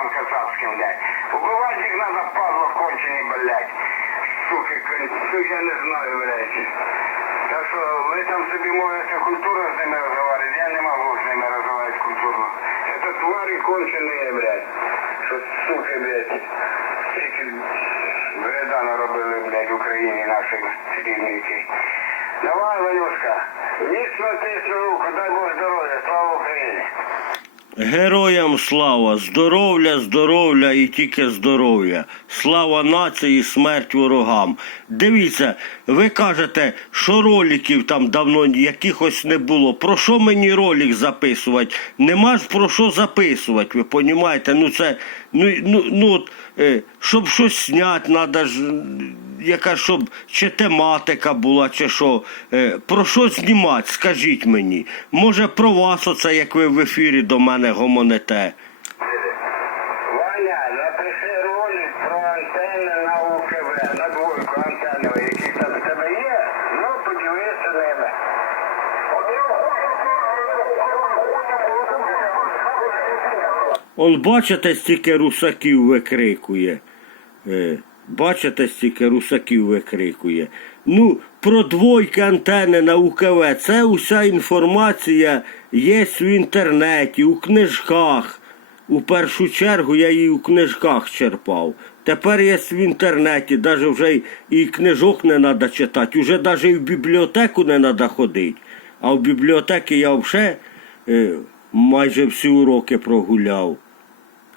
Иван Касацким, блядь. Убивать их надо, падла, кончені, блядь. Суки, кон- ну, я не знаю, блядь. Так що ви там собі можете культурно з ними розговорити, я не можу з ними розговорити культурно. Это твари конченые, блядь. Що суки, блядь. Тільки вреда наробили, блядь, Україні наші рідники. Давай, Ванюшка, міцно тисну руку, дай Бог Україні. Героям слава, здоров'я, здоров'я і тільки здоров'я. Слава нації, смерть ворогам. Дивіться, ви кажете, що роликів там давно якихось не було. Про що мені ролик записувати? Нема ж про що записувати, ви розумієте? Ну це, ну, ну, ну е, щоб щось зняти, треба ж. Яка щоб чи тематика була, чи що. Е, про що знімати, скажіть мені. Може про вас оце, як ви в ефірі до мене гомоните. Ваня, напиши ролик про антенни на УКВ, на двойку антенну, які там в тебе є, ну поділися ними. Он бачите, стільки русаків викрикує. Бачите, стільки русаків викрикує. Ну, про двойки антени на УКВ. Це уся інформація є в інтернеті, у книжках. У першу чергу я її у книжках черпав. Тепер є в інтернеті, навіть вже і книжок не треба читати, уже навіть і в бібліотеку не треба ходити. А в бібліотеки я взагалі е, майже всі уроки прогуляв.